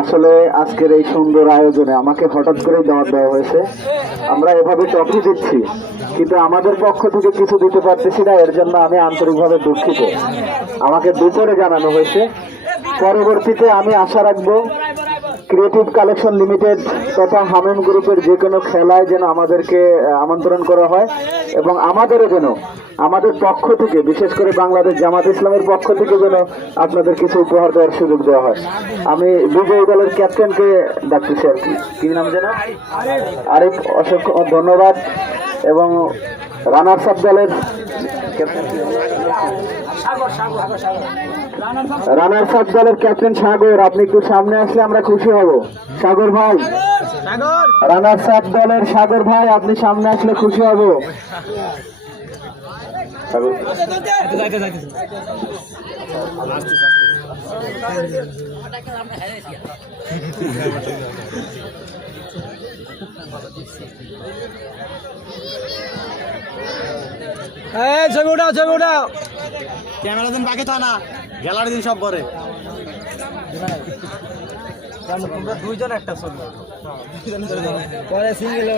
আসলে আজকের এই সুন্দর আয়োজনে আমাকে হঠাৎ করে দাওয়াত দেওয়া হয়েছে। আমরা এভাবে ট্রফি দিচ্ছি, কিন্তু আমাদের পক্ষ থেকে কিছু দিতে পারতেছি না, এর জন্য আমি আন্তরিকভাবে দুঃখিত। আমাকে দুপুরে জানানো হয়েছে। পরবর্তীতে আমি আশা রাখবো ক্রিয়েটিভ কালেকশন লিমিটেড তথা হামিম গ্রুপের যে কোনো খেলায় যেন আমাদেরকে আমন্ত্রণ করা হয়, এবং আমাদেরও যেন আমাদের পক্ষ থেকে, বিশেষ করে বাংলাদেশ জামাত ইসলামের পক্ষ থেকে যেন আপনাদের কিছু উপহার দেওয়ার সুযোগ দেওয়া হয়। আমি বিজয়ী দলের ক্যাপ্টেনকে ডাকতেছি আর কি নাম যেন, আরিফ, অসংখ্য ধন্যবাদ। এবং রানার্স আপ দলের ক্যাপ্টেন সাগর, আপনি একটু সামনে আসলে আমরা খুশি হব। সাগর ভাই, রানার্স আপ দলের সাগর ভাই, আপনি সামনে আসলে খুশি হব। ছবি উঠাও, ছবি উঠাও। ক্যামেরা দিন বাকি থাকে না, গ্যালারি দিন সব করে। তোমরা দুইজন একটা ছবি পরে সিঙ্গেল